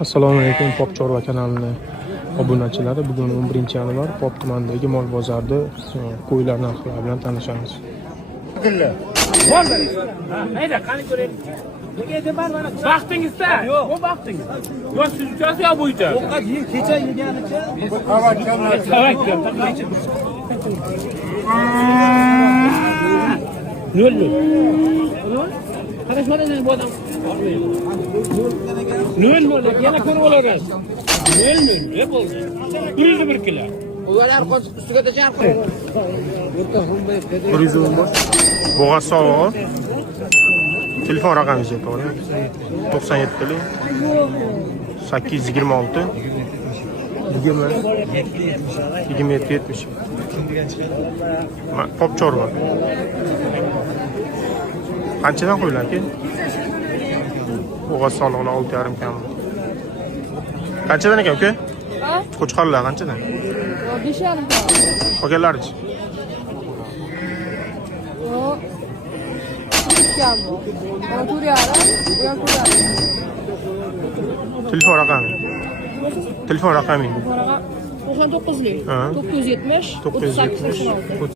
Assalomu alaykum Pop Chorva kanalining obunachilari. Bugun 11-yanvar Pop tumanidagi mol bozorida qo'ylar narxlari bilan tanishamiz. Hayda, qani ko'raylik. Baxtingizda? Yo'q, bu baxtingiz. Yo siz uchasiz yo bu uchasiz? Ovqat kecha yeganicha. Nol. Qarashmana bu odam. Nol, yana ko'rib olasiz. Nol, ne bo'ldi? 101 kilo. Ular ustiga tashar qo'y. 110 Bo'g'az sog'lig'i. Telefon raqamingizni aytavering. 97 826 2770. Pop Chorva. Qanchadan qo'yiladi aka? Bo'g'az sog'lig'i 6,5 kam. Qanchadan ekan uka? Qo'chqorlar qanchadan? 5,5. Qolganlarichi? Yo'q. 4,5. Telefon raqami. Telefon raqami. 99lik. 970 38 96.